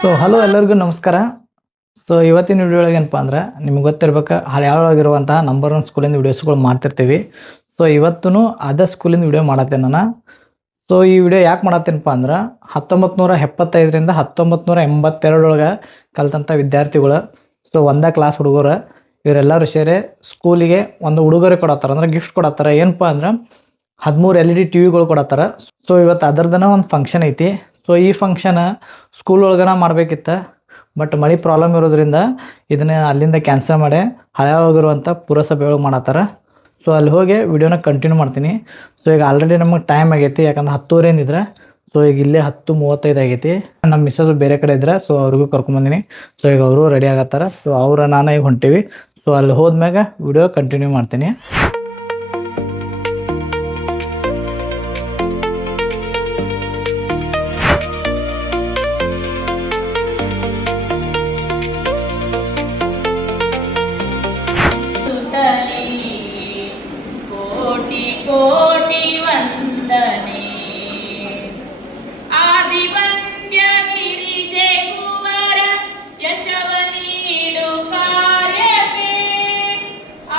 So hello ಎಲ್ಲರಿಗೂ ನಮಸ್ಕಾರ. So ಇವತ್ತಿನ ವಿಡಿಯೋ ಒಳಗೆ ಏನಪ್ಪ ಅಂದ್ರೆ ನಿಮ್ಗೆ ಗೊತ್ತಿರ್ಬೇಕು ಹಳೆಯೊಳಗಿರುವಂತಹ ನಂಬರ್ 1 ಸ್ಕೂಲಿಂದ ವಿಡಿಯೋಸ್ಗಳು ಮಾಡ್ತಿರ್ತೀವಿ. ಸೊ ಇವತ್ತೂ ಅದೇ ಸ್ಕೂಲಿಂದ ವಿಡಿಯೋ ಮಾಡತ್ತೇನೆ ನಾನು. ಸೊ ಈ ವಿಡಿಯೋ ಯಾಕೆ ಮಾಡತ್ತೇನಪ್ಪ ಅಂದ್ರೆ 1975ರಿಂದ 1982 ಒಳಗೆ ಕಲ್ತಂಥ ವಿದ್ಯಾರ್ಥಿಗಳು, ಸೊ ಒಂದೇ ಕ್ಲಾಸ್ ಹುಡುಗರು ಇವರೆಲ್ಲರೂ ಸೇರಿ ಸ್ಕೂಲಿಗೆ ಒಂದು ಉಡುಗೊರೆ ಕೊಡತ್ತಾರ, ಅಂದ್ರೆ ಗಿಫ್ಟ್ ಕೊಡತ್ತಾರ. ಏನಪ್ಪ ಅಂದ್ರೆ 13 LED ಟಿವಿಗಳು ಕೊಡತ್ತಾರ. ಸೊ ಇವತ್ತು ಅದರದನ ಒಂದು ಫಂಕ್ಷನ್ ಐತಿ. ಸೊ ಈ ಫಂಕ್ಷನ್ ಸ್ಕೂಲ್ ಒಳಗನ ಮಾಡ್ಬೇಕಿತ್ತು, ಬಟ್ ಮಳೆ ಪ್ರಾಬ್ಲಮ್ ಇರೋದ್ರಿಂದ ಇದನ್ನ ಅಲ್ಲಿಂದ ಕ್ಯಾನ್ಸಲ್ ಮಾಡಿ ಹಳೆಯೊಳಗಿರುವಂಥ ಪುರಸಭೆ ಒಳಗೆ ಮಾಡತ್ತಾರ. ಸೊ ಅಲ್ಲಿ ಹೋಗಿ ವಿಡಿಯೋನ ಕಂಟಿನ್ಯೂ ಮಾಡ್ತೀನಿ. ಸೊ ಈಗ ಆಲ್ರೆಡಿ ನಮಗೆ ಟೈಮ್ ಆಗೈತಿ, ಯಾಕಂದ್ರೆ 10:30 ಇದ್ರೆ. ಸೊ ಈಗ ಇಲ್ಲೇ 10:35 ಆಗೈತಿ. ನಮ್ಮ ಮಿಸ್ಸಸ್ ಬೇರೆ ಕಡೆ ಇದ್ರೆ, ಸೊ ಅವ್ರಿಗೂ ಕರ್ಕೊಂಬಂದಿನಿ. ಸೊ ಈಗ ಅವರು ರೆಡಿ ಆಗತ್ತಾರ. ಸೊ ನಾನು ಈಗ ಹೊಂಟೀವಿ. ಸೊ ಅಲ್ಲಿ ಹೋದ್ಮ್ಯಾಗ ವಿಡಿಯೋ ಕಂಟಿನ್ಯೂ ಮಾಡ್ತೀನಿ. ಕೋಟಿ ವಂದನೆ ಆದಿವಂದ್ಯ ಗಿರಿಜೆ ಕುವರ ಯಶವ ನೀಡು ಕಾರ್ಯಕ್ಕೆ.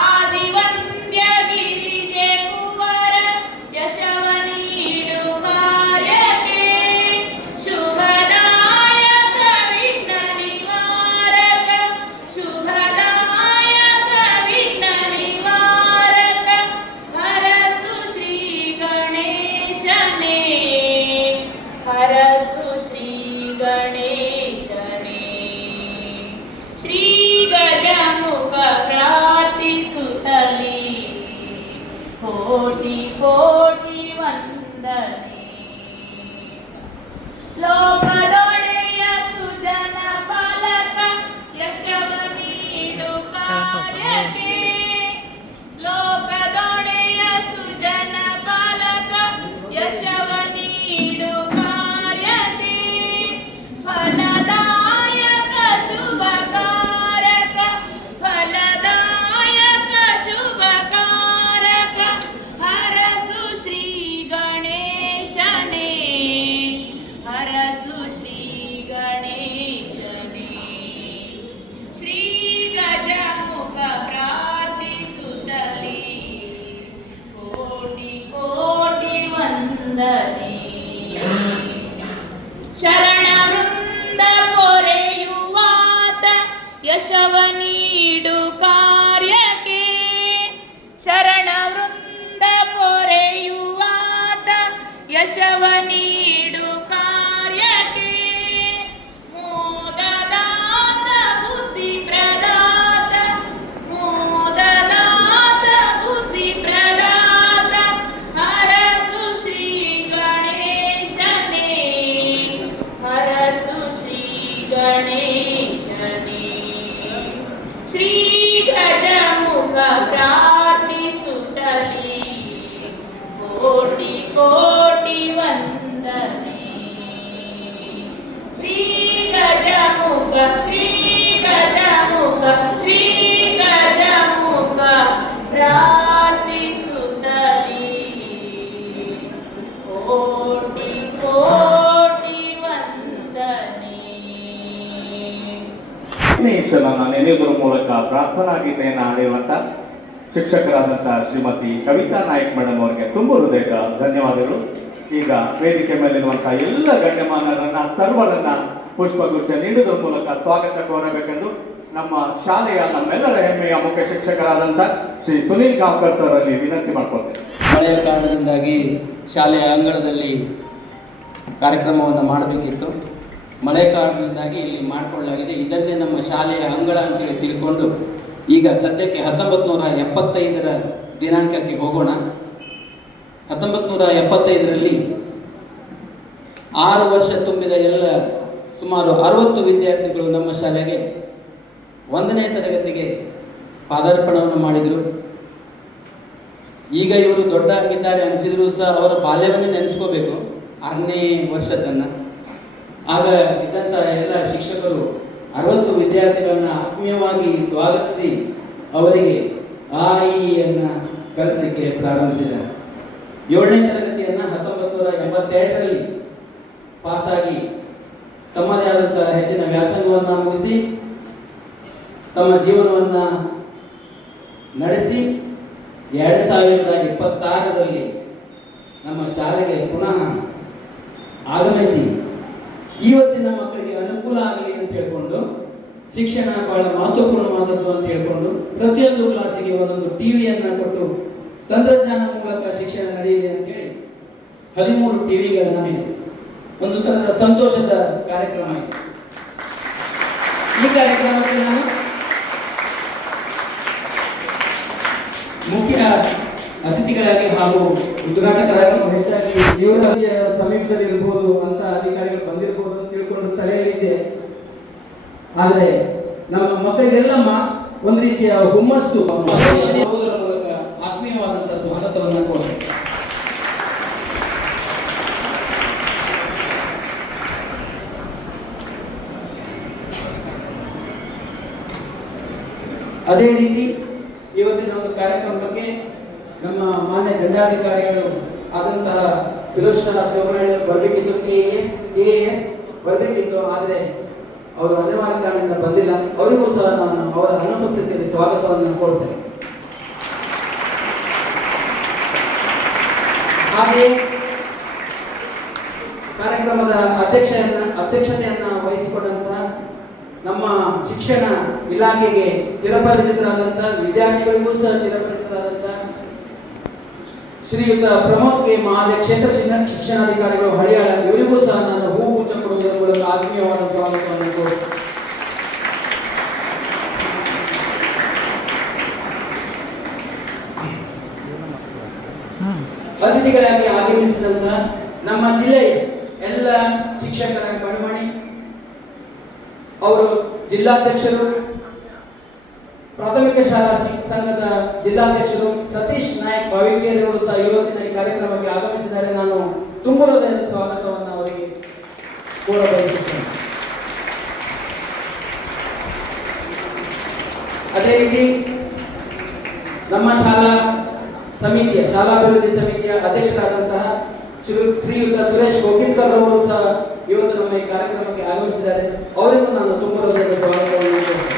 ಆದಿವಂದ್ಯ ಗಿರಿಜೆ ಕುವರ ಯಶವ ನೀಡು ಕಾರ್ಯಕ್ಕೆ. ಶುಭದಾಯಕ ವಿಘ್ನ ನಿವಾರಕ, ಶುಭದಾಯಕ ವಿಘ್ನ ನಿವಾರಕ. ಹರಸು ಶ್ರೀ ಗಣೇಶನೇ, ಹರಸು ಶ್ರೀ ಗಣೇಶನೇ. ಶ್ರೀ ಗಜಮುಖ ಪ್ರಾರ್ಥಿಸುತ್ತಲೇ ಕೋಟಿ ಕೋಟಿ ವಂದನೆ. ಲೋಕದೊಡೆಯ ಸುಜನ ಪಾಲಕ ಯಶವ ನೀಡು ಕಾರ್ಯಕ್ಕೆ. ಲೋಕದೊಡೆಯ ಸುಜನ ಪಾಲಕ ಯಶವ ನೀಡು ಕಾರ್ಯಕ್ಕೆ. ಫಲದಾಯಕ ಶುಭಕಾರಕ, ಫಲದಾಯಕ ಶುಭಕಾರಕ. ಹರಸು ಶ್ರೀ ಗಣೇಶನೇ, ಹರಸು ಶ್ರೀ ಗಣೇಶನೇ. ಶ್ರೀ ಗಜಮುಖ ಪ್ರಾರ್ಥಿಸುತ್ತಲೇ ಕೋಟಿ ಕೋಟಿ ವಂದನೆ. ಶರಣ ವೃಂದ ಪೊರೆಯುವಾತ ಯಶವ ನೀಡು ಕಾರ್ಯಕ್ಕೆ. ಶರಣ ವೃಂದ ಪೊರೆಯುವಾತ ಯಶವ ನೀಡು ಕಾರ್ಯಕ್ಕೆ. ಮೋದದಾತ ಬುದ್ಧಿ ಪ್ರದಾತ, ಮೋದದಾತ ಬುದ್ಧಿ ಪ್ರದಾತ. ಹರಸು ಶ್ರೀ ಗಣೇಶನೇ, ಹರಸು ಶ್ರೀ ಗಣೇಶನೇ. ಶ್ರೀ ಗಜಮುಖ ಪ್ರಾರ್ಥಿಸುತ್ತಲೇ ಕೋಟಿ ಕೋಟಿ ವಂದನೆ. ಶ್ರೀ ಗಜಮುಖ, ಶ್ರೀ ಗಜಮುಖ, ಶ್ರೀ ಗಜಮುಖ ಪ್ರಾರ್ಥಿಸುತ್ತಲೇ ಕೋಟಿ ಕೋಟಿ ವಂದನೆ. ನಾನು ನೆನೆಯುವುದರ ಮೂಲಕ ಪ್ರಾರ್ಥನಾ ಗೀತೆಯನ್ನು ಹಾಡಿರುವಂಥ ಶಿಕ್ಷಕರಾದಂಥ ಶ್ರೀಮತಿ ಕವಿತಾ ನಾಯಕ್ ಮೇಡಮ್ ಅವರಿಗೆ ತುಂಬ ಹೃದಯದ ಧನ್ಯವಾದಗಳು. ಈಗ ವೇದಿಕೆ ಮೇಲಿರುವಂಥ ಎಲ್ಲ ಗಣ್ಯಮಾನರನ್ನ ಸರ್ವರನ್ನ ಪುಷ್ಪಗುಚ್ಛ ನೀಡುವುದರ ಮೂಲಕ ಸ್ವಾಗತ ಕೋರಬೇಕೆಂದು ನಮ್ಮ ಶಾಲೆಯ ನಮ್ಮೆಲ್ಲರ ಹೆಮ್ಮೆಯ ಮುಖ್ಯ ಶಿಕ್ಷಕರಾದಂಥ ಶ್ರೀ ಸುನೀಲ್ ಗಾಂವ್ಕರ್ ಸರ್ ಅಲ್ಲಿ ವಿನಂತಿ ಮಾಡ್ಕೊಳ್ತೇನೆ. ಮಳೆಯ ಕಾರಣದಿಂದಾಗಿ ಶಾಲೆಯ ಅಂಗಳದಲ್ಲಿ ಕಾರ್ಯಕ್ರಮವನ್ನು ಮಾಡಬೇಕಿತ್ತು. ಮಳೆ ಕಾರಣದಿಂದಾಗಿ ಇಲ್ಲಿ ಮಾಡಿಕೊಳ್ಳಲಾಗಿದೆ. ಇದನ್ನೇ ನಮ್ಮ ಶಾಲೆಯ ಅಂಗಳ ಅಂತೇಳಿ ತಿಳ್ಕೊಂಡು ಈಗ ಸದ್ಯಕ್ಕೆ 1975ರ ದಿನಾಂಕಕ್ಕೆ ಹೋಗೋಣ. 1975ರಲ್ಲಿ 6 ವರ್ಷ ತುಂಬಿದ ಎಲ್ಲ ಸುಮಾರು 60 ವಿದ್ಯಾರ್ಥಿಗಳು ನಮ್ಮ ಶಾಲೆಗೆ 1ನೇ ತರಗತಿಗೆ ಪಾದಾರ್ಪಣವನ್ನು ಮಾಡಿದರು. ಈಗ ಇವರು ದೊಡ್ಡ ಆಗಿದ್ದಾರೆ ಅನಿಸಿದ್ರು ಸಹ ಅವರ ಬಾಲ್ಯವನ್ನೇ ನೆನೆಸ್ಕೋಬೇಕು, 6ನೇ ವರ್ಷದನ್ನು. ಆಗ ಇದ್ದಂಥ ಎಲ್ಲ ಶಿಕ್ಷಕರು 60 ವಿದ್ಯಾರ್ಥಿಗಳನ್ನ ಆತ್ಮೀಯವಾಗಿ ಸ್ವಾಗತಿಸಿ ಅವರಿಗೆ ಆ ಇಯನ್ನು ಕಲಿಸಲಿಕ್ಕೆ ಪ್ರಾರಂಭಿಸಿದ್ದಾರೆ. 7ನೇ ತರಗತಿಯನ್ನು 1982ರಲ್ಲಿ ಪಾಸಾಗಿ ತಮ್ಮದೇ ಆದಂತಹ ಹೆಚ್ಚಿನ ವ್ಯಾಸಂಗವನ್ನು ಮುಗಿಸಿ ತಮ್ಮ ಜೀವನವನ್ನ ನಡೆಸಿ 2026ರಲ್ಲಿ ನಮ್ಮ ಶಾಲೆಗೆ ಪುನಃ ಆಗಮಿಸಿ ಇವತ್ತಿನ ಮಕ್ಕಳಿಗೆ ಅನುಕೂಲ ಆಗಲಿ ಅಂತ ಹೇಳ್ಕೊಂಡು ಶಿಕ್ಷಣ ಬಹಳ ಮಹತ್ವಪೂರ್ಣವಾದದ್ದು ಅಂತ ಹೇಳ್ಕೊಂಡು ಪ್ರತಿಯೊಂದು ಕ್ಲಾಸಿಗೆ ಒಂದೊಂದು ಟಿವಿಯನ್ನು ಕೊಟ್ಟು ತಂತ್ರಜ್ಞಾನ ಮೂಲಕ ಶಿಕ್ಷಣ ನಡೆಯಲಿ ಅಂತ ಹೇಳಿ 13 ಟಿವಿಗಳನ್ನ ನೀಡಿ ಒಂದು ತರದ ಸಂತೋಷದ ಕಾರ್ಯಕ್ರಮ ಇದೆ. ಈ ಕಾರ್ಯಕ್ರಮಕ್ಕೆ ನಾನು ಮುಖ್ಯ ಅತಿಥಿಗಳಾಗಿ ಹಾಗೂ ಉದ್ಘಾಟಕರಾಗಿ ಹೆಚ್ಚಾಗಿ ಇವರ ಸಮೀಪದಲ್ಲಿ ಇರಬಹುದು ಅಂತ ಅಧಿಕಾರಿಗಳು ಬಂದಿರಬಹುದು ಅಂತ ತಿಳ್ಕೊಂಡು ತಲೆಯಲ್ಲಿದೆ. ಆದರೆ ನಮ್ಮ ಮಕ್ಕಳಿಗೆಲ್ಲ ಒಂದು ರೀತಿಯ ಹುಮ್ಮಸ್ಸು ಹೋಗುವುದರ ಮೂಲಕ ಆತ್ಮೀಯವಾದಂತಹ ಸ್ವಾಗತವನ್ನು ಕೋರುತ್ತೇನೆ. ಅದೇ ರೀತಿ ಇವತ್ತಿನ ಒಂದು ಕಾರ್ಯಕ್ರಮಕ್ಕೆ ನಮ್ಮ ಮಾನ್ಯ ದಂಡಾಧಿಕಾರಿಗಳು ಆದಂತಹ ಫಿರೋಜ್ ಬರಬೇಕಿತ್ತು, ಕೆಎಎಸ್ ಬರಬೇಕಿತ್ತು. ಆದರೆ ಅವರು ಅನಿವಾರ್ಯ ಕಾರಣದಿಂದ ಬಂದಿಲ್ಲ. ಅವರಿಗೂ ಸಹ ನಾನು ಅವರ ಅನುಪಸ್ಥಿತಿಯಲ್ಲಿ ಸ್ವಾಗತವನ್ನು ಕೊಡ್ತೇನೆ. ಹಾಗೆ ಕಾರ್ಯಕ್ರಮದ ಅಧ್ಯಕ್ಷತೆಯನ್ನ ವಹಿಸಿಕೊಂಡಂತಹ ನಮ್ಮ ಶಿಕ್ಷಣ ಇಲಾಖೆಗೆ ಚಿರಪರಿಚಿತರಾದಂತಹ ವಿದ್ಯಾರ್ಥಿಗಳಿಗೂ ಸಹ ಚಿರಪರಿಚಿತರಾದಂತಹ ಶ್ರೀಯುತ ಪ್ರಮೋದ್ ಕೆ ಮಹಾಲೆ ಕ್ಷೇತ್ರ ಶಿಕ್ಷಣಾಧಿಕಾರಿಗಳು ಹಳಿಯಾಳ, ಇವರಿಗೂ ಸಹ ನಾನು ಹೂಗುಚ್ಛ ಕೊಡುವುದರ ಮೂಲಕ ಆತ್ಮೀಯವಾದ ಸ್ವಾಗತವನ್ನು ಕೋರುತ್ತೇನೆ. ಅತಿಥಿಗಳಾಗಿ ಆಗಮಿಸಿದಂತಹ ನಮ್ಮ ಜಿಲ್ಲೆಯ ಎಲ್ಲ ಶಿಕ್ಷಕರ ಕಣ್ಮಣಿ, ಅವರು ಜಿಲ್ಲಾಧ್ಯಕ್ಷರು, ಪ್ರಾಥಮಿಕ ಶಾಲಾ ಸಂಘದ ಜಿಲ್ಲಾಧ್ಯಕ್ಷರು ಸತೀಶ್ ನಾಯಕ್ ಬಾವಿಕೇರಿ ಅವರು ಸಹ ಇವತ್ತಿನ ಈ ಕಾರ್ಯಕ್ರಮಕ್ಕೆ ಆಗಮಿಸಿದ್ದಾರೆ. ನಾನು ತುಂಬ ಹೃದಯದ ಸ್ವಾಗತವನ್ನು ಅವರಿಗೆ ಕೋರಬಯಸುತ್ತೇನೆ. ಅದೇ ರೀತಿ ನಮ್ಮ ಶಾಲಾಭಿವೃದ್ಧಿ ಸಮಿತಿಯ ಅಧ್ಯಕ್ಷರಾದಂತಹ ಶ್ರೀಯುತ ಸುರೇಶ್ ಗೋಪಿಕರ್ ಅವರು ಸಹ ಇವತ್ತು ನಮ್ಮ ಈ ಕಾರ್ಯಕ್ರಮಕ್ಕೆ ಆಗಮಿಸಿದ್ದಾರೆ. ಅವರಿಗೂ ನಾನು ತುಂಬ ಹೃದಯದ ಸ್ವಾಗತವನ್ನು ಕೋರುತ್ತೇನೆ.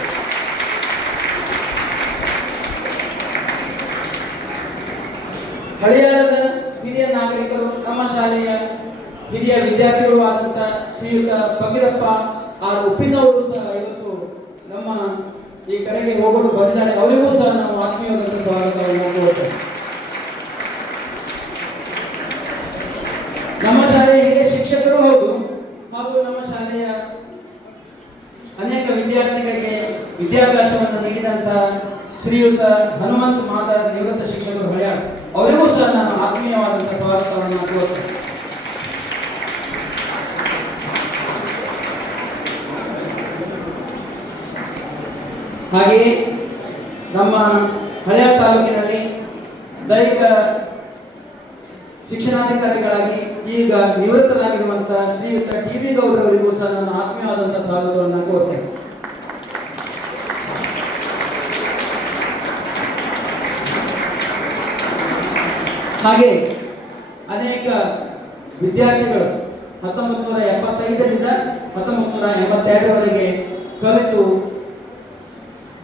ಹಳಿಯಾಳದ ಹಿರಿಯ ನಾಗರಿಕರು, ನಮ್ಮ ಶಾಲೆಯ ಹಿರಿಯ ವಿದ್ಯಾರ್ಥಿಗಳು ಆದಂತಹ ಶ್ರೀಯುತ ಫಕೀರಪ್ಪ ಆರ್ ಉಪ್ಪಿನವರು ಸಹ ಇವತ್ತು ನಮ್ಮ ಈ ಕಡೆಗೆ ಹೋಗಲು ಬಂದಿದ್ದಾರೆ. ಅವರಿಗೂ ಸಹ ನಾವು ಆತ್ಮೀಯವಾದ ಸ್ವಾಗತವನ್ನು ಕೋರುತ್ತೇವೆ. ನಮ್ಮ ಶಾಲೆಯ ಹಿರಿಯ ಶಿಕ್ಷಕರು ಹೌದು, ಹಾಗೂ ನಮ್ಮ ಶಾಲೆಯ ಅನೇಕ ವಿದ್ಯಾರ್ಥಿಗಳಿಗೆ ವಿದ್ಯಾಭ್ಯಾಸವನ್ನು ನೀಡಿದಂತಹ ಶ್ರೀಯುತ ಹನುಮಂತ್ ಮಾದಾರ್ ನಿವೃತ್ತ ಶಿಕ್ಷಕರು ಹಳ್ಯಾಳ, ಅವರಿಗೂ ಸಹ ನಾನು ಆತ್ಮೀಯವಾದಂತಹ ಸ್ವಾಗತವನ್ನು ಕೋರುತ್ತೇನೆ. ಹಾಗೆಯೇ ನಮ್ಮ ಹಳ್ಯಾಳ ತಾಲೂಕಿನಲ್ಲಿ ದೈಹಿಕ ಶಿಕ್ಷಣಾಧಿಕಾರಿಗಳಾಗಿ ಈಗ ನಿವೃತ್ತರಾಗಿರುವಂತಹ ಶ್ರೀಯುತ ಟಿ.ವಿ. ಗೌಡ್ರವರಿಗೂ ಸಹ ನಾನು ಆತ್ಮೀಯವಾದಂತಹ ಸ್ವಾಗತವನ್ನು ಕೋರ್ತೇನೆ. ಹಾಗೆ ಅನೇಕ ವಿದ್ಯಾರ್ಥಿಗಳು 1975ರಿಂದ 1982ರವರೆಗೆ ಕಲಿತು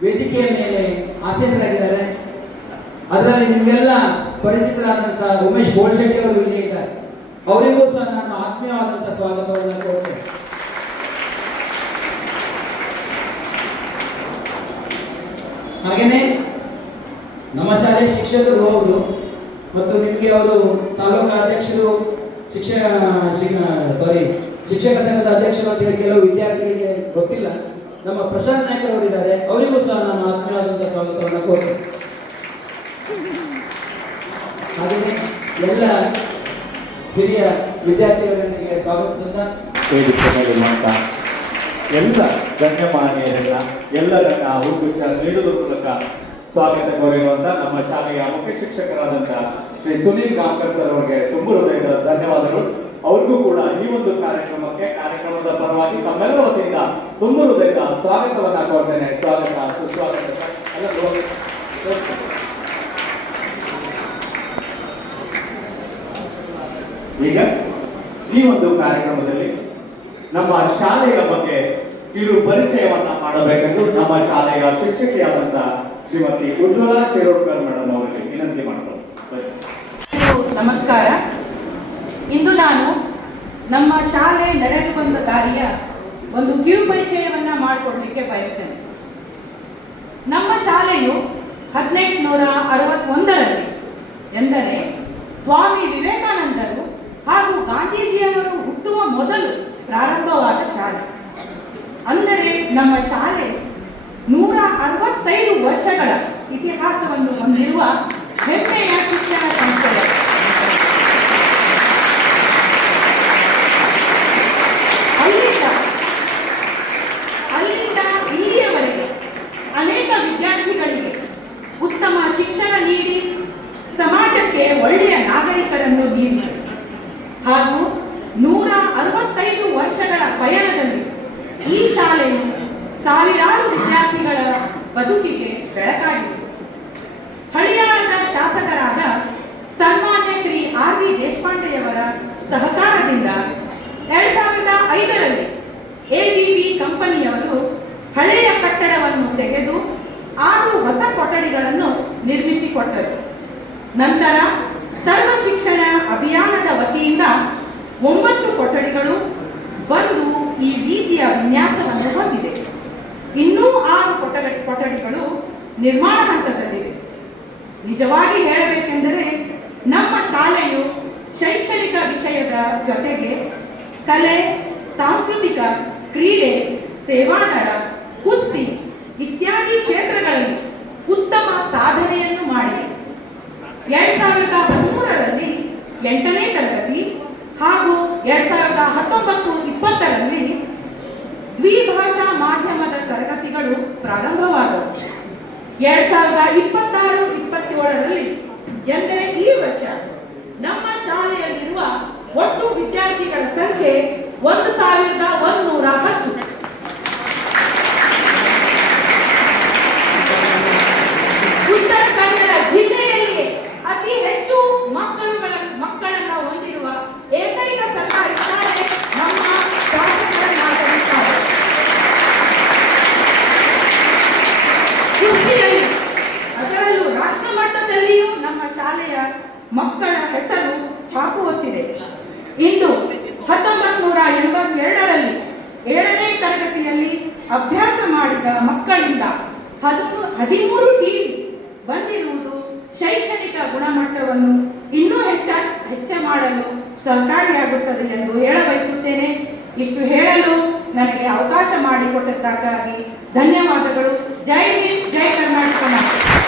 ವೇದಿಕೆಯ ಮೇಲೆ ಆಸೀನರಾಗಿದ್ದಾರೆ. ಅದರಲ್ಲಿ ನಿಮಗೆಲ್ಲ ಪರಿಚಿತರಾದಂತಹ ಉಮೇಶ್ ಗೋಲ್ಶೆಟ್ಟಿ ಅವರು ಇಲ್ಲಿ ಇದ್ದಾರೆ. ಅವರಿಗೂ ಸಹ ನಾನು ಆತ್ಮೀಯವಾದಂತಹ ಸ್ವಾಗತವನ್ನು ಕೋರ್ತೇನೆ. ಹಾಗೆಯೇ ನಮ್ಮ ಶಾಲೆಯ ಶಿಕ್ಷಕರು ಹೌದು, ಮತ್ತು ನಿಮಗೆ ಅವರು ತಾಲೂಕು ಅಧ್ಯಕ್ಷರು, ಶಿಕ್ಷಕ ಸಂಘದ ಅಧ್ಯಕ್ಷರು ಅಂತ ಹೇಳಿ ಕೆಲವು ವಿದ್ಯಾರ್ಥಿಗಳಿಗೆ ಗೊತ್ತಿಲ್ಲ. ನಮ್ಮ ಪ್ರಶಾಂತ್ ನಾಯ್ಕರ್ ಅವರಿದ್ದಾರೆ, ಅವರಿಗೂ ಸಹ ನಾನು ಆತ್ಮೀಯವಾದಂತಹ ಸ್ವಾಗತವನ್ನು ಕೋರ್ತೇನೆ. ಹಾಗೆಯೇ ಎಲ್ಲ ಹಿರಿಯ ವಿದ್ಯಾರ್ಥಿಗಳಿಗೆ ಸ್ವಾಗತಿಸುತ್ತಾ ವೇದಿಕೆಯಲ್ಲಿರುವಂಥ ಎಲ್ಲ ಗಣ್ಯಮಾನ್ಯರನ್ನ ಎಲ್ಲರನ್ನ ಹೂಗುಚ್ಛ ನೀಡುವ ಮೂಲಕ ಸ್ವಾಗತ ಕೋರಿರುವಂಥ ನಮ್ಮ ಶಾಲೆಯ ಮುಖ್ಯ ಶಿಕ್ಷಕರಾದಂತಹ ಶ್ರೀ ಸುನೀಲ್ ಗಾಂವ್ಕರ್ ಸರ್ ಅವರಿಗೆ ತುಂಬ ಹೃದಯದ ಧನ್ಯವಾದಗಳು. ಅವ್ರಿಗೂ ಕೂಡ ಈ ಒಂದು ಕಾರ್ಯಕ್ರಮದ ಪರವಾಗಿ ತಮ್ಮೆಲ್ಲರ ವತಿಯಿಂದ ತುಂಬ ಹೃದಯದ ಸ್ವಾಗತವನ್ನ ಕೋರ್ತೇನೆ. ಸ್ವಾಗತ, ಸುಸ್ವಾಗತ. ಈಗ ಈ ಒಂದು ಕಾರ್ಯಕ್ರಮದಲ್ಲಿ ನಮ್ಮ ಶಾಲೆಯ ಬಗ್ಗೆ ಕಿರು ಪರಿಚಯವನ್ನ ಮಾಡಬೇಕೆಂದು ನಮ್ಮ ಶಾಲೆಯ ಶಿಕ್ಷಕಿಯಾದಂತ ಶ್ರೀಮತಿ ಉಜ್ವಲಾ ಶಿರೋಡ್ಕರ್ ಮೇಡಮ್ ಅವರಿಗೆ ವಿನಂತಿ ಮಾಡ್ತಾರೆ. ನಮಸ್ಕಾರ. ಇಂದು ನಾನು ನಮ್ಮ ಶಾಲೆ ನಡೆದು ಬಂದ ದಾರಿಯ ಒಂದು ಕಿರು ಪರಿಚಯವನ್ನ ಮಾಡಿಕೊಡ್ಲಿಕ್ಕೆ ಬಯಸ್ತೇನೆ. ನಮ್ಮ ಶಾಲೆಯು 1861ರಲ್ಲಿ ಎಂದರೆ ಸ್ವಾಮಿ ವಿವೇಕಾನಂದರು ಹಾಗೂ ಗಾಂಧೀಜಿಯವರು ಹುಟ್ಟುವ ಮೊದಲು ಪ್ರಾರಂಭವಾದ ಶಾಲೆ. ಅಂದರೆ ನಮ್ಮ ಶಾಲೆ 165 ವರ್ಷಗಳ ಇತಿಹಾಸವನ್ನು ಹೊಂದಿರುವ ಹೆಮ್ಮೆಯ ಶಿಕ್ಷಣ ಸಂಸ್ಥೆ. ಅಲ್ಲಿಂದ ಇಲ್ಲಿಯವರೆಗೆ ಅನೇಕ ವಿದ್ಯಾರ್ಥಿಗಳಿಗೆ ಉತ್ತಮ ಶಿಕ್ಷಣ ನೀಡಿ ಸಮಾಜಕ್ಕೆ ಒಳ್ಳೆಯ ನಾಗರಿಕರನ್ನು ನೀಡಿದೆ. ಹಾಗೂ 165 ವರ್ಷಗಳ ಪಯಣದಲ್ಲಿ ಈ ಶಾಲೆಯು ಸಾವಿರಾರು ವಿದ್ಯಾರ್ಥಿಗಳ ಬದುಕಿಗೆ ಬೆಳಕಾಗಿದೆ. ಹಳಿಯಾಳದ ಶಾಸಕರಾದ ಸನ್ಮಾನ್ಯ ಶ್ರೀ ಆರ್ ವಿ ದೇಶಪಾಂಡೆಯವರ ಸಹಕಾರದಿಂದ 2005ರಲ್ಲಿ ABB ಕಂಪನಿಯವರು ಹಳೆಯ ಕಟ್ಟಡವನ್ನು ತೆಗೆದು 6 ಹೊಸ ಕೊಠಡಿಗಳನ್ನು ನಿರ್ಮಿಸಿಕೊಟ್ಟರು. ನಂತರ ಸರ್ವ ಶಿಕ್ಷಣ ಅಭಿಯಾನದ ವತಿಯಿಂದ 9 ಕೊಠಡಿಗಳು ಬಂದು ಈ ರೀತಿಯ ವಿನ್ಯಾಸವನ್ನು ಹೊಂದಿದೆ. ಇನ್ನೂ 6 ಕೊಠಡಿಗಳು ನಿರ್ಮಾಣ ಹಂತದಲ್ಲಿವೆ. ನಿಜವಾಗಿ ಹೇಳಬೇಕೆಂದರೆ ನಮ್ಮ ಶಾಲೆಯು ಶೈಕ್ಷಣಿಕ ವಿಷಯದ ಜೊತೆಗೆ ಕಲೆ, ಸಾಂಸ್ಕೃತಿಕ, ಕ್ರೀಡೆ, ಸೇವಾದಳ, ಕುಸ್ತಿ ಇತ್ಯಾದಿ ಕ್ಷೇತ್ರಗಳಲ್ಲಿ ಉತ್ತಮ ಸಾಧನೆಯನ್ನು ಮಾಡಿದೆ. 2013ರಲ್ಲಿ 8ನೇ ತರಗತಿ ಹಾಗೂ 2019-20ರಲ್ಲಿ ದ್ವಿಭಾಷಾ ಮಾಧ್ಯಮದ ತರಗತಿಗಳು ಪ್ರಾರಂಭವಾದವು. 2026-27ರಲ್ಲಿ ಎಂದರೆ ಈ ವರ್ಷ ನಮ್ಮ ಶಾಲೆಯಲ್ಲಿರುವ ಒಟ್ಟು ವಿದ್ಯಾರ್ಥಿಗಳ ಸಂಖ್ಯೆ 1110. ಉತ್ತರ ಕನ್ನಡ ಜಿಲ್ಲೆಯಲ್ಲಿಯೇ ಅತಿ ಹೆಚ್ಚು ಮಕ್ಕಳನ್ನು ಹೊಂದಿರುವ ಏಕೈಕ ಸರ್ಕಾರಿ ಶಾಲೆ ನಮ್ಮ ಶಾಸಕರ ಮಾದರಿ ಶಾಲೆ. ಕುಸ್ತಿಯಲ್ಲಿ ಅದರಲ್ಲೂ ರಾಷ್ಟ್ರ ಮಟ್ಟದಲ್ಲಿಯೂ ನಮ್ಮ ಶಾಲೆಯ ಮಕ್ಕಳ ಹೆಸರು ಛಾಪು ಹೊತ್ತಿದೆ. ಇಂದು 1982ರಲ್ಲಿ 7ನೇ ತರಗತಿಯಲ್ಲಿ ಅಭ್ಯಾಸ ಮಾಡಿದ ಮಕ್ಕಳಿಂದ 13 ಟೀಮ್ ಬಂದಿರುವುದು ಶೈಕ್ಷಣಿಕ ಗುಣಮಟ್ಟವನ್ನು ಇನ್ನೂ ಹೆಚ್ಚ ಮಾಡಲು ಸಹಕಾರಿಯಾಗುತ್ತದೆ ಎಂದು ಹೇಳ ಬಯಸುತ್ತೇನೆ. ಇಷ್ಟು ಹೇಳಲು ನನಗೆ ಅವಕಾಶ ಮಾಡಿಕೊಟ್ಟಕ್ಕಾಗಿ ಧನ್ಯವಾದಗಳು. ಜೈ ಹಿಂದ್, ಜೈ ಕರ್ನಾಟಕ.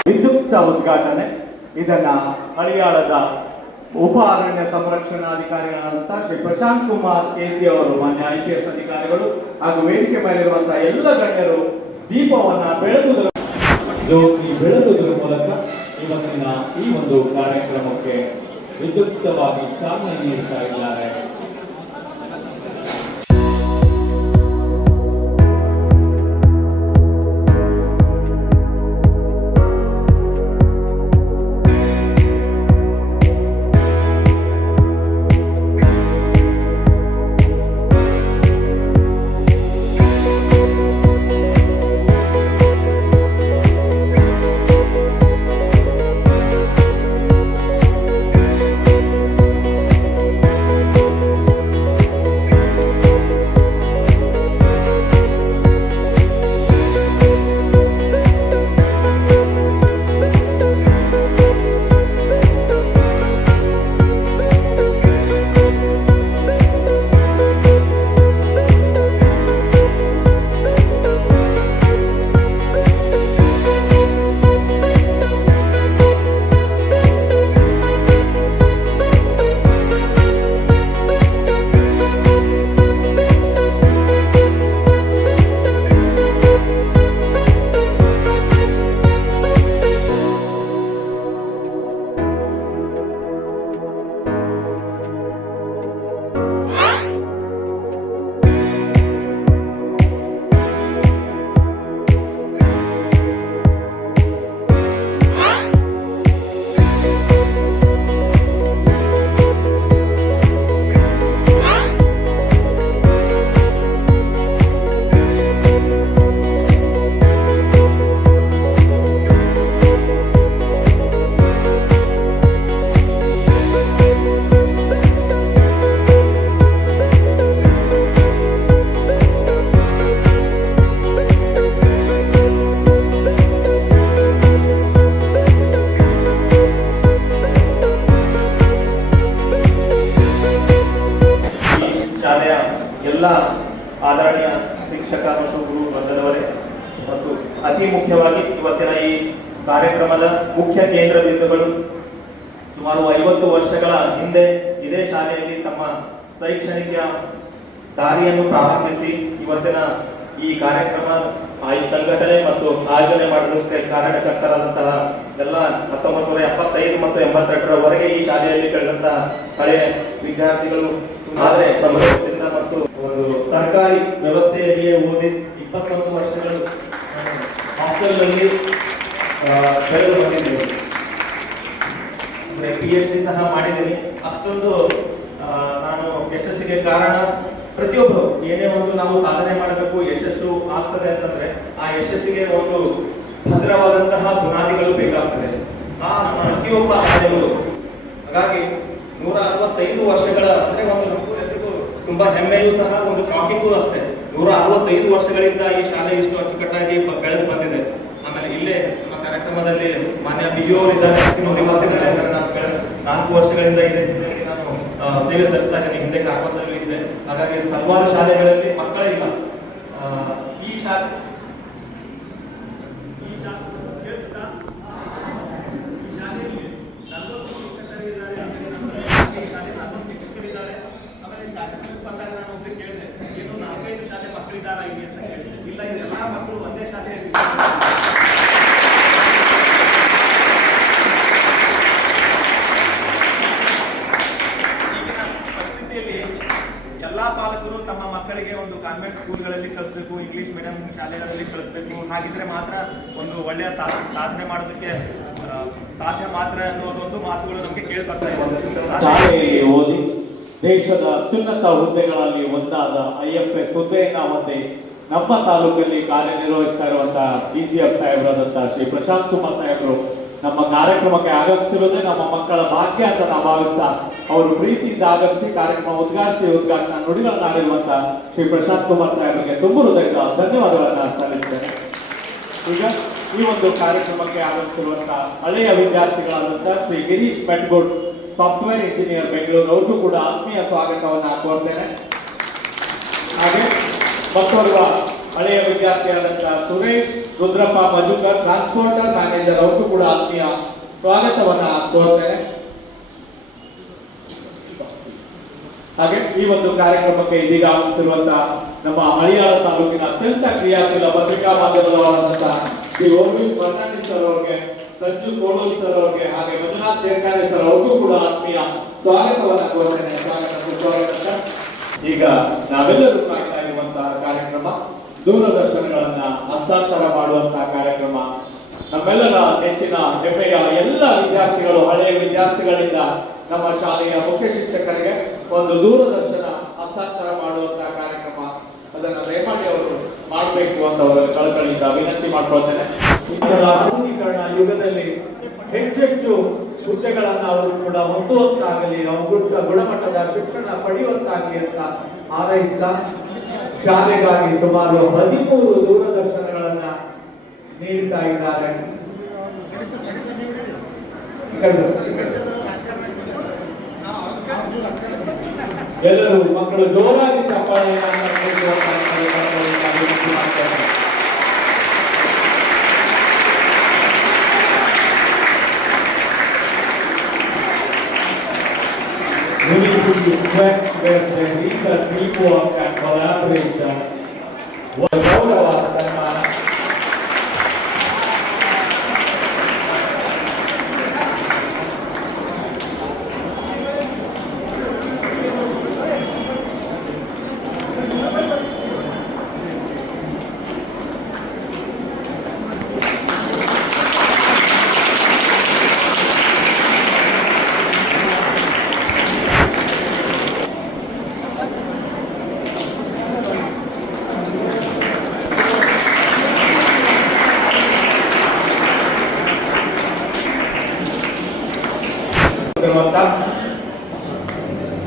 ವಿದ್ಯುಕ್ತ ಉದ್ಘಾಟನೆ ಇದನ್ನ ಹಳಿಯಾಳದ ಉಪ ಅರಣ್ಯ ಸಂರಕ್ಷಣಾಧಿಕಾರಿಗಳಾದಂತಹ ಶ್ರೀ ಪ್ರಶಾಂತ್ ಕುಮಾರ್ ಕೆಸಿ ಅವರು, ಮಾನ್ಯ IPS ಅಧಿಕಾರಿಗಳು ಹಾಗೂ ವೇದಿಕೆ ಮೇಲಿರುವಂತಹ ಎಲ್ಲ ಗಣ್ಯರು ದೀಪವನ್ನ ಬೆಳಗುವುದರ ಮೂಲಕ ಇವತ್ತಿನ ಈ ಒಂದು ಕಾರ್ಯಕ್ರಮಕ್ಕೆ ವಿದ್ಯುಕ್ತವಾಗಿ ಚಾಲನೆ ನೀಡ್ತಾ ಇದ್ದಾರೆ. ಇವತ್ತಿನ ಈ ಕಾರ್ಯಕ್ರಮದ ಮುಖ್ಯ ಕೇಂದ್ರ ಬಿಂದುಗಳು ಸುಮಾರು 50 ವರ್ಷಗಳ ಹಿಂದೆ ಇದೇ ಶಾಲೆಯಲ್ಲಿ ತಮ್ಮ ಶೈಕ್ಷಣಿಕ ದಾರಿಯನ್ನು ಪ್ರಾರಂಭಿಸಿ ಇವತ್ತಿನ ಈ ಕಾರ್ಯಕ್ರಮ ಈ ಸಂಘಟನೆ ಮತ್ತು ಆಯೋಜನೆ ಮಾಡಲಿಕ್ಕೆ ಕಾರಣಕರ್ತರಾದಂತಹ ಎಲ್ಲ 1975 ಮತ್ತು 82ರವರೆಗೆ ಈ ಶಾಲೆಯಲ್ಲಿ ಕಳೆದಂತಹ ಹಳೆಯ ವಿದ್ಯಾರ್ಥಿಗಳು ಆದರೆ ಸಂಭ್ರಮದಿಂದ ಮತ್ತು ಒಂದು ಸರ್ಕಾರಿ ವ್ಯವಸ್ಥೆಯಲ್ಲಿಯೇ ಓದಿ 21 ವರ್ಷಗಳು ಹಾಸ್ಟೆಲ್ನಲ್ಲಿ ಬೆಳೆದು ಬಂದಿದ್ದೇವೆ. PhD ಸಹ ಮಾಡಿದ್ದೀನಿ. ಅಷ್ಟೊಂದು ನಾನು ಯಶಸ್ಸಿಗೆ ಕಾರಣ ಪ್ರತಿಯೊಬ್ಬರು ಏನೇ ಒಂದು ನಾವು ಸಾಧನೆ ಮಾಡಬೇಕು, ಯಶಸ್ಸು ಆಗ್ತದೆ ಅಂತಂದ್ರೆ ಆ ಯಶಸ್ಸಿಗೆ ಒಂದು ಭದ್ರವಾದಂತಹ ಬುನಾದಿಗಳು ಬೇಕಾಗ್ತದೆ. ಆ ಪ್ರತಿಯೊಬ್ಬ ಆನೆಗಳು ಹಾಗಾಗಿ 165 ವರ್ಷಗಳ ಅಂದ್ರೆ ಒಂದು ನಮಗೂ ಎಲ್ಲರಿಗೂ ತುಂಬಾ ಹೆಮ್ಮೆಯೂ ಸಹ ಒಂದು ಶಾಕಿಂಗೂ ಅಷ್ಟೇ. 165 ವರ್ಷಗಳಿಂದ ಈ ಶಾಲೆ ಇಷ್ಟು ಅಚ್ಚುಕಟ್ಟಾಗಿ ಬೆಳೆದು ಬಂದಿದೆ. ಆಮೇಲೆ ಇಲ್ಲೇ ನಮ್ಮ ಕಾರ್ಯಕ್ರಮದಲ್ಲಿ ಮಾನ್ಯ PO ಇದ್ದಾರೆ, ನಾನು ಕಳೆದ 4 ವರ್ಷಗಳಿಂದ ಇದೆ ನಾನು ಸೇವೆ ಸಲ್ಲಿಸ್ತಾ ಇದ್ದೇನೆ. ಹಿಂದೆ ಕಾರ್ಯಕ್ರಮದಲ್ಲಿ ಇದ್ದೆ. ಹಾಗಾಗಿ ಹಲವಾರು ಶಾಲೆಗಳಲ್ಲಿ ಮಕ್ಕಳೇ ಇಲ್ಲ. ಈ ಶಾಲೆ ಶಾಲೆಯಲ್ಲಿ 40 ಶಿಕ್ಷಕರಿದ್ದಾರೆ, 40 ಶಿಕ್ಷಕರಿದ್ದಾರೆ. ಆಮೇಲೆ ಕಾರ್ಯಕ್ರಮಕ್ಕೆ ಬಂದಾಗ ನಾನು ಒಬ್ಬರು ಕೇಳಿದೆ, ಏನು 4-5 ಶಾಲೆ ಮಕ್ಕಳಿದ್ದಾರಾ ಇಲ್ಲಿ ಅಂತ ಕೇಳಿದೆ. ಇಲ್ಲ, ಇದೆಲ್ಲ ಮಕ್ಕಳು ಒಂದೇ ಶಾಲೆಯಲ್ಲಿ ಎಲ್ಲಾ ಪಾಲಕರು ತಮ್ಮ ಮಕ್ಕಳಿಗೆ ಒಂದು ಕಾನ್ವೆಂಟ್ ಸ್ಕೂಲ್ಗಳಲ್ಲಿ ಕಳಿಸ್ಬೇಕು, ಇಂಗ್ಲಿಷ್ ಮೀಡಿಯಂ ಶಾಲೆಗಳಲ್ಲಿ ಕಳಿಸ್ಬೇಕು. ಹಾಗಿದ್ರೆ ಮಾತ್ರ ಒಂದು ಒಳ್ಳೆಯ ಸಾಧನೆ ಮಾಡೋದಕ್ಕೆ ಸಾಧ್ಯ ಮಾತ್ರ ಅನ್ನೋದೊಂದು ಮಾತುಗಳು ನಮಗೆ ಕೇಳಿ ಬರ್ತಾ ಇದೆ. ಶಾಲೆಯಲ್ಲಿ ಓದಿ ದೇಶದ ಅತ್ಯುನ್ನತ ಹುದ್ದೆಗಳಲ್ಲಿ ಒಂದಾದ IFS ಹುದ್ದೆಯನ್ನ ಹೊಂದಿ ನಮ್ಮ ತಾಲೂಕಲ್ಲಿ ಕಾರ್ಯನಿರ್ವಹಿಸ್ತಾ ಇರುವಂತಹ DCF ಸಾಹೇಬರಾದಂತಹ ಶ್ರೀ ಪ್ರಶಾಂತ್ ಕುಮಾರ್ ಸಾಹೇಬರು ನಮ್ಮ ಕಾರ್ಯಕ್ರಮಕ್ಕೆ ಆಗಮಿಸಿರುವುದೇ ನಮ್ಮ ಮಕ್ಕಳ ಭಾಗ್ಯ ಅಂತ ನಾವು ಭಾವಿಸ್ತಾ ಅವರು ಪ್ರೀತಿಯಿಂದ ಆಗಮಿಸಿ ಕಾರ್ಯಕ್ರಮ ಉದ್ಘಾಟನಾ ನುಡಿಗಳನ್ನಾಡಿರುವಂತ ಶ್ರೀ ಪ್ರಶಾಂತ್ ಕುಮಾರ್ ಸಾಹೇಬರಿಗೆ ತುಂಬ ಹೃದಯದ ಧನ್ಯವಾದಗಳನ್ನ ಸಲ್ಲಿಸ್ತೇನೆ. ಈಗ ಈ ಒಂದು ಕಾರ್ಯಕ್ರಮಕ್ಕೆ ಆಗಮಿಸಿರುವಂತಹ ಹಳೆಯ ವಿದ್ಯಾರ್ಥಿಗಳಾದಂತಹ ಶ್ರೀ ಗಿರೀಶ್ ಮೆಟ್ಗುಡ್, ಸಾಫ್ಟ್ವೇರ್ ಇಂಜಿನಿಯರ್, ಬೆಂಗಳೂರು, ಅವ್ರಿಗೂ ಕೂಡ ಆತ್ಮೀಯ ಸ್ವಾಗತವನ್ನ ಕೋರ್ತೇನೆ. ಹಾಗೆ ಮತ್ತೋರ್ವ ಹಳೆಯ ವಿದ್ಯಾರ್ಥಿಯಾದಂತಹ ಸುರೇಶ್ ರುದ್ರಪ್ಪ ಮಜುಕರ್, ಟ್ರಾನ್ಸ್ಪೋರ್ಟರ್ ಮ್ಯಾನೇಜರ್, ಅವ್ರಿಗೂ ಕೂಡ ಆತ್ಮೀಯ ಸ್ವಾಗತವನ್ನ ಕೋರ್ತೇನೆ. ಹಾಗೆ ಈ ಒಂದು ಕಾರ್ಯಕ್ರಮಕ್ಕೆ ಇದೀಗ ಆಗಮಿಸಿರುವಂತಹ ನಮ್ಮ ಹಳಿಯಾಳ ತಾಲೂಕಿನ ಅತ್ಯಂತ ಕ್ರಿಯಾಶೀಲ ಪತ್ರಿಕಾ ಮಾಧ್ಯಮದವರಾದಂತಹ ಶ್ರೀ ಓವಿಲ್ ಫರ್ನಾಂಡಿಸ್ ಸರ್ ಅವರಿಗೆ, ಸಂಜು ಕೋಳೂಲ್ ಸರ್ ಅವರಿಗೆ, ಹಾಗೆ ಮಂಜುನಾಥ್ ಶೇರ್ಖಾನೆ ಸರ್ ಅವ್ರಿಗೂ ಕೂಡ ಆತ್ಮೀಯ ಸ್ವಾಗತವನ್ನ ಕೋರ್ತೇನೆ. ಸ್ವಾಗತ. ಈಗ ನಾವೆಲ್ಲರೂ ಕಾಯ್ತಾ ಇರುವಂತಹ ಕಾರ್ಯಕ್ರಮ ದೂರದರ್ಶನಗಳನ್ನ ಹಸ್ತಾಂತರ ಮಾಡುವಂತಹ ಕಾರ್ಯಕ್ರಮ. ನಮ್ಮೆಲ್ಲರ ನೆಚ್ಚಿನ ಹೆಮ್ಮೆಯ ಎಲ್ಲ ವಿದ್ಯಾರ್ಥಿಗಳು, ಹಳೆಯ ವಿದ್ಯಾರ್ಥಿಗಳಿಂದ ನಮ್ಮ ಶಾಲೆಯ ಮುಖ್ಯ ಶಿಕ್ಷಕರಿಗೆ ಒಂದು ದೂರದರ್ಶನ ಹಸ್ತಾಂತರ ಮಾಡುವಂತಹ ಕಾರ್ಯಕ್ರಮ, ಅದನ್ನ ದಯಮಾಡಿ ಅವರು ಮಾಡಬೇಕು ಅಂತ ಅವರ ಕಳಕಳಿಯಿಂದ ವಿನಂತಿ ಮಾಡ್ಕೊಳ್ತೇನೆ. ಆಧುನೀಕರಣ ಯುಗದಲ್ಲಿ ಹೆಚ್ಚೆಚ್ಚು ಹುದ್ದೆಗಳನ್ನ ಅವರು ಕೂಡ ಹೊಂದುವಂತಾಗಲಿ, ಗುಣಮಟ್ಟದ ಶಿಕ್ಷಣ ಪಡೆಯುವಂತಾಗಲಿ ಅಂತ ಹಾರೈಸಿದ ಶಾಲೆಗಾಗಿ ಸುಮಾರು 13 ದೂರದರ್ಶನಗಳನ್ನ ನೀಡ್ತಾ ಇದ್ದಾರೆ. ಎಲ್ಲರೂ ಮಕ್ಕಳು ಜೋರಾಗಿ ಚಪ್ಪಾಳೆಯನ್ನು we need to sweat where there is a teamwork and collaboration. ಗೌರವ ಸನ್ಮಾನ.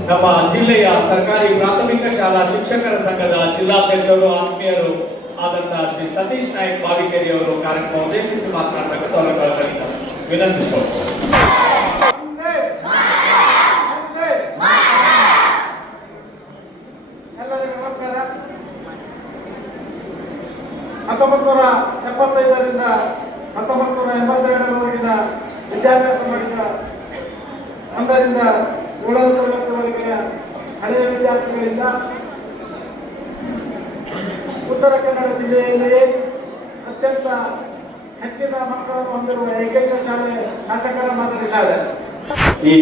ನಮ್ಮ ಜಿಲ್ಲೆಯ ಸರ್ಕಾರಿ ಪ್ರಾಥಮಿಕ ಶಾಲಾ ಶಿಕ್ಷಕರ ಸಂಘದ ಜಿಲ್ಲಾಧ್ಯಕ್ಷರು, ಆತ್ಮೀಯರು ಆದಂತಹ ಶ್ರೀ ಸತೀಶ್ ನಾಯ್ಕ್ ಬಾವಿಕೇರಿ ಅವರು ಕಾರ್ಯಕ್ರಮ ಉದ್ದೇಶಿಸಿ ಮಾತನಾಡಬೇಕಂತ ಅವರ ಕಳಕಳಿಯಿಂದ ವಿನಂತಿಸಿಕೊಳ್ಳುತ್ತಾರೆ. ಎಲ್ಲರಿಗೂ ನಮಸ್ಕಾರ. 1975ರಿಂದ 1982ರವರೆಗಿನ ವಿದ್ಯಾಭ್ಯಾಸ ಮಾಡಿದ 1ರಿಂದ 7ನೇ ತರಗತಿವರೆಗಿನ ಹಳೆಯ ವಿದ್ಯಾರ್ಥಿಗಳಿಂದ ಉತ್ತರ ಕನ್ನಡ ಜಿಲ್ಲೆಯಲ್ಲಿ ಅತ್ಯಂತ ಹೆಚ್ಚಿನ ಮಕ್ಕಳನ್ನು ಹೊಂದಿರುವ ಏಕೈಕ ಶಾಲೆ ಶಾಸಕರ ಮಾದರಿ ಶಾಲೆ. ಈ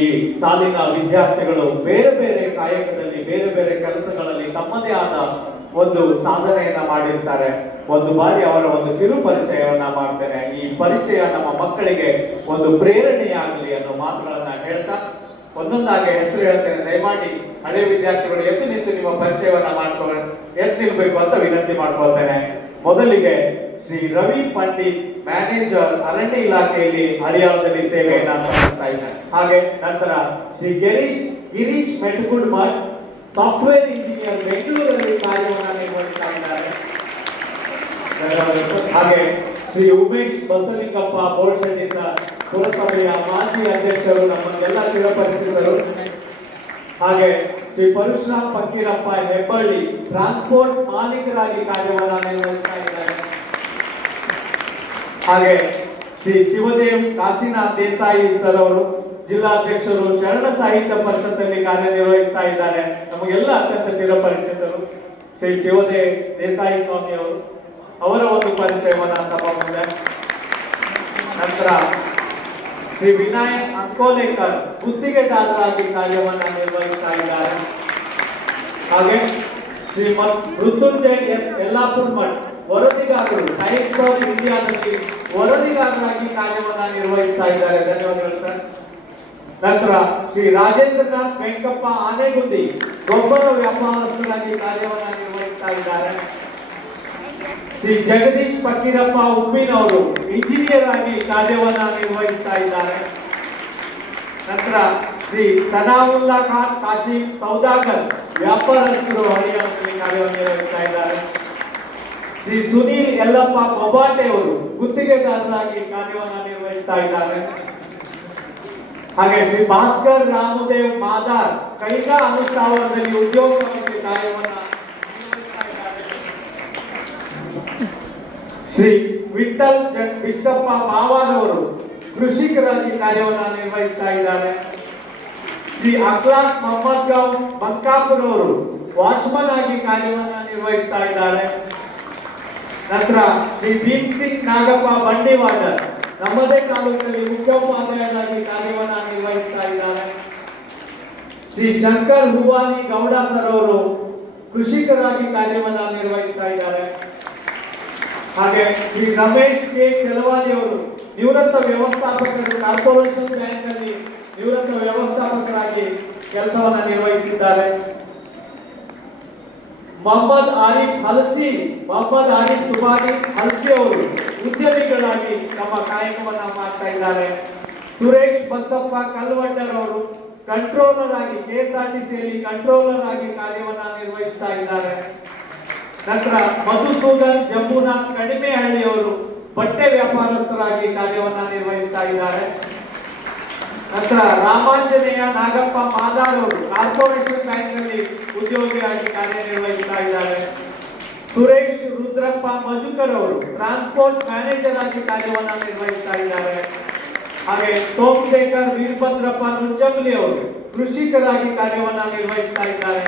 ಸಾಲಿನ ವಿದ್ಯಾರ್ಥಿಗಳು ಬೇರೆ ಬೇರೆ ಕಾಯಕದಲ್ಲಿ ಬೇರೆ ಬೇರೆ ಕೆಲಸಗಳಲ್ಲಿ ತಮ್ಮದೇ ಆದ ಒಂದು ಸಾಧನೆಯನ್ನ ಮಾಡಿರ್ತಾರೆ. ಒಂದು ಬಾರಿ ಅವರ ಒಂದು ಕಿರು ಪರಿಚಯವನ್ನ ಮಾಡ್ತೇನೆ. ಈ ಪರಿಚಯ ನಮ್ಮ ಮಕ್ಕಳಿಗೆ ಒಂದು ಪ್ರೇರಣೆಯಾಗಲಿ ಅನ್ನೋ ಮಾತುಗಳನ್ನ ಹೇಳ್ತಾ ಒಂದೊಂದಾಗಿ ಹೆಸರು ಹೇಳ್ತೇನೆ. ದಯಮಾಡಿ ಹಳೆ ವಿದ್ಯಾರ್ಥಿಗಳು ಎದ್ದು ನಿಂತು ನಿಮ್ಮ ಪರಿಚಯವನ್ನ ಮಾಡ್ಕೊಳ್ಳಿ, ಎದ್ದು ನಿಲ್ಬೇಕು ಅಂತ ವಿನಂತಿ ಮಾಡ್ಕೊಳ್ತೇನೆ. ಮೊದಲಿಗೆ ಶ್ರೀ ರವಿ ಪಂಡಿತ್, ಮ್ಯಾನೇಜರ್, ಅರಣ್ಯ ಇಲಾಖೆಯಲ್ಲಿ ಹರಿಯಾಣದಲ್ಲಿ ಸೇವೆಯನ್ನ ಸಲ್ಲಿಸ್ತಾ ಇದ್ದಾರೆ. ಹಾಗೆ ನಂತರ ಶ್ರೀ ಗಿರೀಶ್ ಮೆಟ್ಗುಡ್ಮಠ್, ಸಾಫ್ಟ್ವೇರ್ ಇಂಜಿನಿಯರ್, ಬೆಂಗಳೂರಲ್ಲಿ ಕಾರ್ಯವನ್ನು ನಿರ್ವಹಿಸ್ತಾ ಇದ್ದಾರೆ. ಹಾಗೆ ಶ್ರೀ ಉಮೇಶ್ ಬಸಲಿಂಗಪ್ಪ ಬೋರ್ಶೆಟ್ಟಿ ಸರ್, ಪುರಸಭೆಯ ಮಾಜಿ ಅಧ್ಯಕ್ಷರು, ನಮ್ಮನ್ನೆಲ್ಲ ಚಿರಪರಿಚಿತರು. ಹಾಗೆ ಶ್ರೀ ಪರಶುರಾಮ್ ಫಕೀರಪ್ಪ ಹೆಬ್ಬಳ್ಳಿ, ಟ್ರಾನ್ಸ್ಪೋರ್ಟ್ ಮಾಲೀಕರಾಗಿ ಕಾರ್ಯವನ್ನು ನಿರ್ವಹಿಸ್ತಾ ಇದ್ದಾರೆ. ಹಾಗೆ ಶ್ರೀ ಶಿವದೇವ್ ಕಾಶಿನಾಥ್ ದೇಸಾಯಿ ಸರ್ ಅವರು ಜಿಲ್ಲಾಧ್ಯಕ್ಷರು, ಶರಣ ಸಾಹಿತ್ಯ ಪರಿಷತ್ತಲ್ಲಿ ಕಾರ್ಯನಿರ್ವಹಿಸ್ತಾ ಇದ್ದಾರೆ. ನಮಗೆಲ್ಲ ಅತ್ಯಂತ ಚಿರಪರಿಚಿತರು ಶ್ರೀ ಶಿವದೇವ್ ದೇಸಾಯಿ ಸ್ವಾಮಿ ಅವರು, ಅವರ ಒಂದು ಪರಿಚಯವನ್ನ ತಮ್ಮ ಮುಂದೆ. ನಂತರ ಶ್ರೀ ವಿನಾಯಕ್ ಅಂಕೋಲೇಕರ್, ಗುತ್ತಿಗೆದಾರರಾಗಿ ಕಾರ್ಯವನ್ನ ನಿರ್ವಹಿಸ್ತಾ ಇದ್ದಾರೆ. ಹಾಗೆ ಶ್ರೀಮತ್ ಮೃತ್ಯುಂಜಯ್ ಎಸ್ ಯಲ್ಲಾಪುರ್ ಮಠ್, ವರದಿಗಾರರು, ಟೈಮ್ಸ್ ಆಫ್ ಇಂಡಿಯಾದಲ್ಲಿ ವರದಿಗಾರರಾಗಿ ಕಾರ್ಯವನ್ನ ನಿರ್ವಹಿಸ್ತಾ ಇದ್ದಾರೆ. ಧನ್ಯವಾದಗಳು ಸರ್. ನಂತರ ಶ್ರೀ ರಾಜೇಂದ್ರನಾಥ್ ವೆಂಕಪ್ಪ ಆನೆಗುಂದಿ, ಗೊಬ್ಬರ ವ್ಯಾಪಾರಸ್ಥರಾಗಿ ಕಾರ್ಯವನ್ನ ನಿರ್ವಹಿಸ್ತಾ ಇದ್ದಾರೆ. ಶ್ರೀ ಜಗದೀಶ್ ಫಕೀರಪ್ಪ ಉಪ್ಪಿನವರು, ಇಂಜಿನಿಯರ್ ಆಗಿ ಕಾರ್ಯವನ್ನ ನಿರ್ವಹಿಸ್ತಾ ಇದ್ದಾರೆ. ನಂತರ ಶ್ರೀ ಸನಾವುಲ್ಲಾ ಖಾನ್ ಕಾಶಿಂ ಸೌದಾಗರ್, ವ್ಯಾಪಾರಸ್ಥರು, ಹರಿಯಾಣದಲ್ಲಿ ಕಾರ್ಯವನ್ನು ನಿರ್ವಹಿಸ್ತಾ ಇದ್ದಾರೆ. ಶ್ರೀ ಸುನೀಲ್ ಯಲ್ಲಪ್ಪ ಬೊಬಾಟೆ ಅವರು, ಗುತ್ತಿಗೆದಾರರಾಗಿ ಕಾರ್ಯವನ್ನು ನಿರ್ವಹಿಸ್ತಾ ಇದ್ದಾರೆ. ಹಾಗೆ ಶ್ರೀ ಭಾಸ್ಕರ್ ರಾಮದೇವ್ ಮಾದಾರ್, ಕೈಗಾ ಅನುಷ್ಠಾನದಲ್ಲಿ ಉದ್ಯೋಗವಾಗಿ ಕಾರ್ಯವನ್ನು ನಿರ್ವಹಿಸ್ತಾ ಇದ್ದಾರೆ. ಶ್ರೀ ವಿಠಲ್ ವಿಶ್ವಪ್ಪ ಬಾವಾರ್ ಅವರು, ಕೃಷಿಕರಾಗಿ ಕಾರ್ಯವನ್ನು ನಿರ್ವಹಿಸ್ತಾ ಇದ್ದಾರೆ. ಶ್ರೀ ಅಕ್ಲಾಸ್ ಮೊಹಮ್ಮದ್ ಗೌಸ್ ಬಂಕಾಪುರ್ ಅವರು, ವಾಚ್ಮನ್ ಆಗಿ ಕಾರ್ಯವನ್ನು ನಿರ್ವಹಿಸ್ತಾ ಇದ್ದಾರೆ. ನಂತರ ಶ್ರೀ ಭೀಮ್ ಸಿಂಗ್ ನಾಗಪ್ಪ ಬಂಡಿವಾಡರ್, ನಮ್ಮದೇ ತಾಲೂಕಿನಲ್ಲಿ ಮುಖ್ಯೋಪಾಧ್ಯಾಯರಾಗಿ ಕಾರ್ಯವನ್ನ ನಿರ್ವಹಿಸ್ತಾ ಇದ್ದಾರೆ. ಶ್ರೀ ಶಂಕರ್ ಹೂವಾನಿ ಗೌಡ ಸರ್ ಅವರು, ಕೃಷಿಕರಾಗಿ ಕಾರ್ಯವನ್ನ ನಿರ್ವಹಿಸ್ತಾ ಇದ್ದಾರೆ. ಹಾಗೆ ಶ್ರೀ ರಮೇಶ್ ಕೆ ಚೆಲವಾದಿ ಅವರು, ನಿವೃತ್ತ ವ್ಯವಸ್ಥಾಪಕರು, ಕಾರ್ಪೊರೇಷನ್ ಬ್ಯಾಂಕ್ ನಲ್ಲಿ ನಿವೃತ್ತ ವ್ಯವಸ್ಥಾಪಕರಾಗಿ ಕೆಲಸವನ್ನ ನಿರ್ವಹಿಸಿದ್ದಾರೆ. ಮೊಹಮ್ಮದ್ ಆರಿಫ್ ಸುಬಾನಿ ಹಲ್ಸಿ ಅವರು, ಉದ್ಯಮಿಗಳಾಗಿ ತಮ್ಮ ಕಾಯಕವನ್ನ ಮಾಡ್ತಾ ಇದ್ದಾರೆ. ಸುರೇಶ್ ಬಸಪ್ಪ ಕಲ್ವಡ್ಡರ್ ಅವರು, ಕಂಟ್ರೋಲರ್ ಆಗಿ ಕೆಎಸ್ಆರ್ಟಿಸಿಯಲ್ಲಿ ಕಂಟ್ರೋಲರ್ ಆಗಿ ಕಾರ್ಯವನ್ನ ನಿರ್ವಹಿಸ್ತಾ ಇದ್ದಾರೆ. ನಂತರ ಮಧುಸೂದನ್ ಜಂಬುನಾಥ್ ಕಡಿಮೆಹಳ್ಳಿ ಅವರು, ಬಟ್ಟೆ ವ್ಯಾಪಾರಸ್ಥರಾಗಿ ಕಾರ್ಯವನ್ನ ನಿರ್ವಹಿಸ್ತಾ ಇದ್ದಾರೆ. ನಂತರ ರಾಮಾಂಜನೇಯ ನಾಗಪ್ಪ ಮಾದಾರ್ ಅವರು, ಕಾರ್ಪೊರೇಷನ್ ಬ್ಯಾಂಕ್ ನಲ್ಲಿ ಉದ್ಯೋಗಿಯಾಗಿ ಕಾರ್ಯನಿರ್ವಹಿಸ್ತಾ ಇದ್ದಾರೆ. ಸುರೇಶ್ ರುದ್ರಪ್ಪ ಮಜುಕರ್ ಅವರು, ಟ್ರಾನ್ಸ್ಪೋರ್ಟ್ ಮ್ಯಾನೇಜರ್ ಆಗಿ ಕಾರ್ಯವನ್ನ ನಿರ್ವಹಿಸ್ತಾ ಇದ್ದಾರೆ. ಹಾಗೆ ಸೋಮಶೇಖರ್ ವೀರಭದ್ರಪ್ಪ ನುಚ್ಚಂಬ್ಲಿ ಅವರು, ಕೃಷಿಕರಾಗಿ ಕಾರ್ಯವನ್ನ ನಿರ್ವಹಿಸ್ತಾ ಇದ್ದಾರೆ.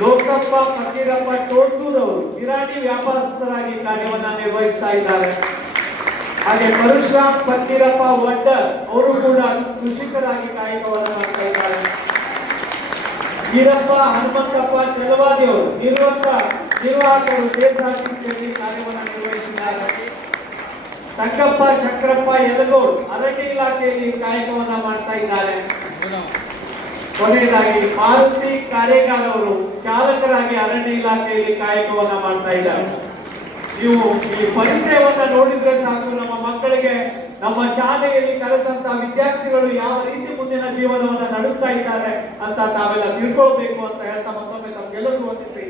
ಲೋಕಪ್ಪ ಫಕೀರಪ್ಪ ಟೋಸೂರ್ ಅವರು, ಕಿರಾಣಿ ವ್ಯಾಪಾರಸ್ಥರಾಗಿ ಕಾರ್ಯವನ್ನ ನಿರ್ವಹಿಸ್ತಾ ಇದ್ದಾರೆ. ಹಾಗೆ ಪರಶುರಾಮ್ ಫಕೀರಪ್ಪ ವಡ್ಡರ್ ಅವರು ಕೂಡ ಕೃಷಿಕರಾಗಿ ಕಾಯಕವನ್ನು ಮಾಡ್ತಾ ಇದ್ದಾರೆ. ಈರಪ್ಪ ಹನುಮಂತಪ್ಪ ಚೆಲವಾದಿ ಅವರು, ನಿರ್ವಾಹಕರು, ಕೆಎಸ್ಆರ್ಟಿಸಿಯಲ್ಲಿ ಕಾರ್ಯವನ್ನು ನಿರ್ವಹಿಸಿದ್ದಾರೆ. ಸಂಗಪ್ಪ ಚಕ್ರಪ್ಪ ಯಲಗೋಡ್, ಅರಣ್ಯ ಇಲಾಖೆಯಲ್ಲಿ ಕಾಯಕವನ್ನ ಮಾಡ್ತಾ ಇದ್ದಾರೆ. ಕೊನೆಯದಾಗಿ ಮಾರುತಿ ಕಾರೇಗಾಲ್ ಅವರು, ಚಾಲಕರಾಗಿ ಅರಣ್ಯ ಇಲಾಖೆಯಲ್ಲಿ ಕಾಯಕವನ್ನ ಮಾಡ್ತಾ ಇದ್ದಾರೆ. ನೀವು ಈ ಪರಿಚಯವನ್ನ ನೋಡಿದ್ರೆ ಸಾಕು, ನಮ್ಮ ಮಕ್ಕಳಿಗೆ ನಮ್ಮ ಶಾಲೆಯಲ್ಲಿ ಕಲಿತಂತ ವಿದ್ಯಾರ್ಥಿಗಳು ಯಾವ ರೀತಿ ಮುಂದಿನ ಜೀವನವನ್ನ ನಡೆಸ್ತಾ ಇದ್ದಾರೆ ಅಂತ ತಾವೆಲ್ಲ ತಿಳ್ಕೊಳ್ಬೇಕು ಅಂತ ಹೇಳ್ತಾ ಮತ್ತೊಮ್ಮೆ ತಮ್ಗೆಲ್ಲರಿಗೂ ವಂದಿಸಿ